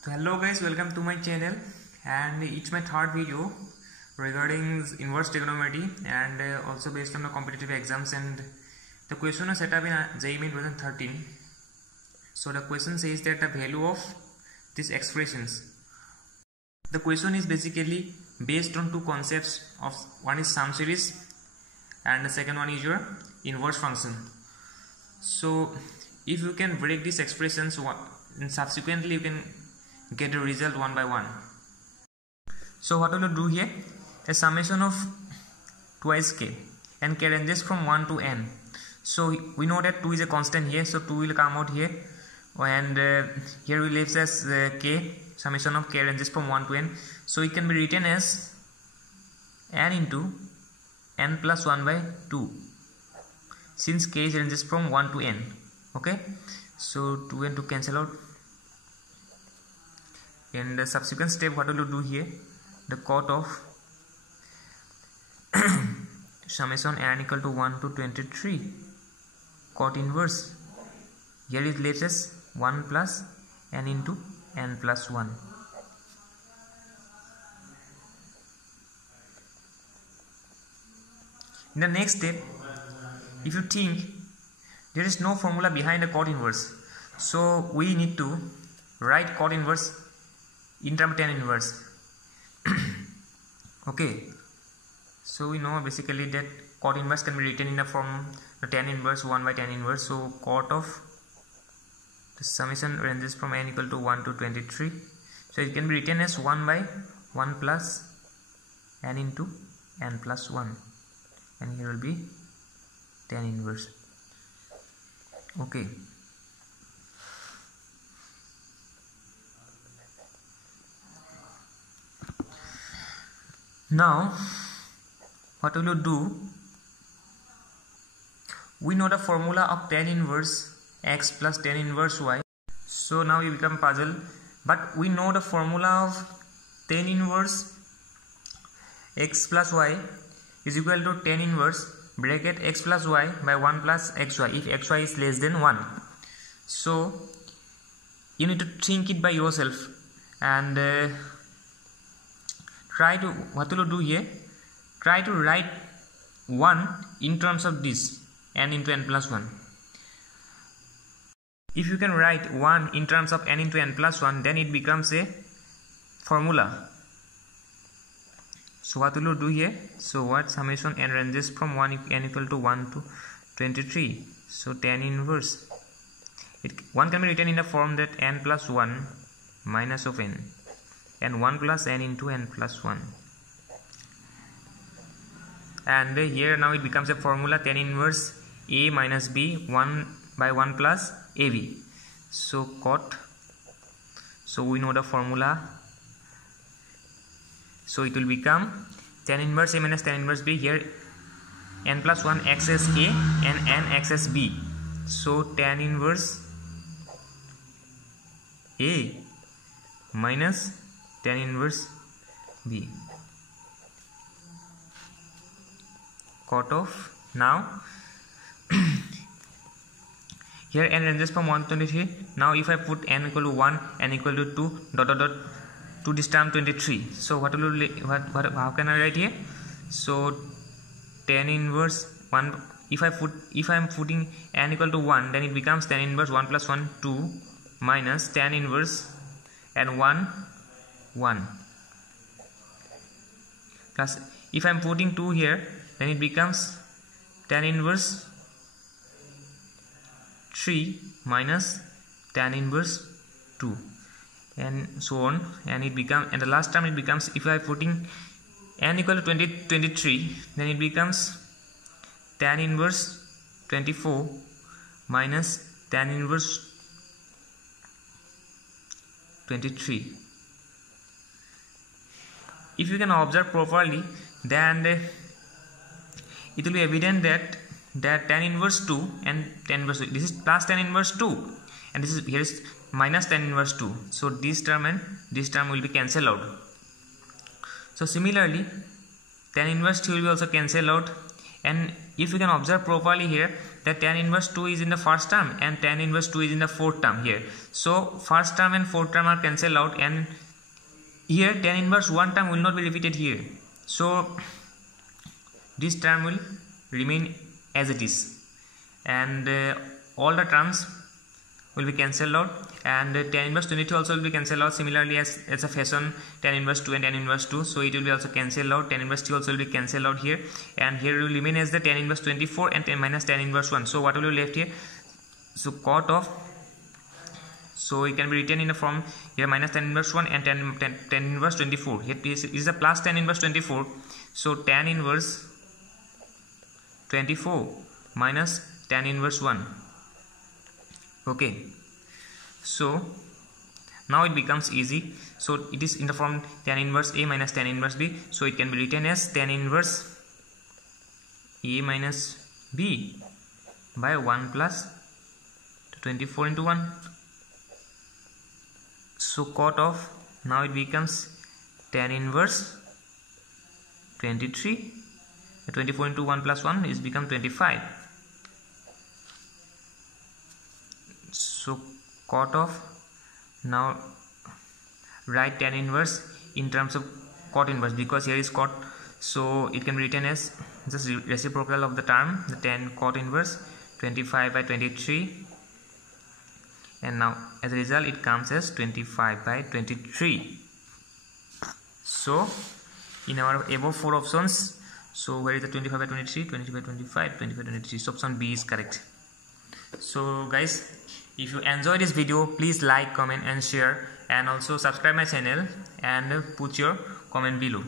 So hello guys, welcome to my channel, and it's my third video regarding inverse trigonometry and also based on the competitive exams, and the question was set up in JEE Main 2013. So the question says that the value of these expressions. The question is basically based on two concepts of one is sum series and the second one is your inverse function. So if you can break these expressions and subsequently you can get the result one by one. So what will you do here? A summation of twice k, and k ranges from 1 to n. So we know that 2 is a constant here, so 2 will come out here, and here we leave as k, summation of k ranges from 1 to n. So it can be written as n into n plus 1 by 2, since k ranges from 1 to n. Okay, so 2 and 2 cancel out. In the subsequent step, what will you do here? The cot of summation n equal to 1 to 23 cot inverse. Here it leaves as 1 plus n into n plus 1. In the next step, if you think there is no formula behind the cot inverse, so we need to write cot inverse in terms of tan inverse. Okay, so we know basically that cot inverse can be written in the form the tan inverse 1 by tan inverse. So cot of the summation ranges from n equal to 1 to 23, so it can be written as 1 by 1 plus n into n plus 1, and here will be tan inverse. Okay, now what will you do? We know the formula of tan inverse x plus tan inverse y. So now we become puzzled, but we know the formula of tan inverse x plus y is equal to tan inverse bracket x plus y by 1 plus xy if xy is less than 1. So you need to think it by yourself and try to, what will you do here? Try to write 1 in terms of this n into n plus 1. If you can write 1 in terms of n into n plus 1, then it becomes a formula. So what will you do here? So what summation n ranges from n equal to 1 to 23. So tan inverse, 1 can be written in the form that n plus 1 minus of n, and 1 plus n into n plus 1, and here now it becomes a formula tan inverse a minus b 1 by 1 plus ab. So cot, so we know the formula, so it will become tan inverse a minus tan inverse b, here n plus 1 x as a and n x as b. So tan inverse a minus tan inverse b, cot of, now here n ranges from 1 to 23. Now if I put n equal to 1, n equal to 2, dot dot dot to this term 23. So what will you, how can I write here? So tan inverse 1, if I am putting n equal to 1, then it becomes tan inverse 1 plus 1 2 minus tan inverse and 1 1 plus, if I am putting 2 here, then it becomes tan inverse 3 minus tan inverse 2, and so on, and it becomes, and the last term it becomes, if I am putting n equal to 23, then it becomes tan inverse 24 minus tan inverse 23. If you can observe properly, then it will be evident that tan inverse 2 and tan inverse 2, this is plus tan inverse 2, and this is, here is minus tan inverse 2. So this term and this term will be cancelled out. So similarly tan inverse 2 will be also cancelled out, and if you can observe properly here, that tan inverse 2 is in the first term and tan inverse 2 is in the fourth term here. So first term and fourth term are cancelled out, and here tan inverse 1 term will not be repeated here. So this term will remain as it is, and all the terms will be cancelled out, and tan inverse 22 also will be cancelled out similarly as a fashion tan inverse 2 and tan inverse 2. So it will be also cancelled out. Tan inverse 2 also will be cancelled out here, and here will remain as the tan inverse 24 and minus tan inverse 1. So what will be left here? So cot of, so it can be written in the form here minus tan inverse 1 and tan inverse 24. Here is a plus tan inverse 24. So tan inverse 24 minus tan inverse 1. Okay, so now it becomes easy. So it is in the form tan inverse A minus tan inverse B. So it can be written as tan inverse A minus B by 1 plus 24 into 1. So cot of, now it becomes tan inverse 23. 24 into 1 plus 1 is become 25. So cot of, now write tan inverse in terms of cot inverse, because here is cot, so it can be written as just reciprocal of the term, the tan cot inverse 25 by 23, and now as a result it comes as 25 by 23. So in our above 4 options, so where is the 25 by 23, 25 by 25, 25 by 23? So option B is correct. So guys, if you enjoy this video, please like, comment and share, and also subscribe my channel and put your comment below.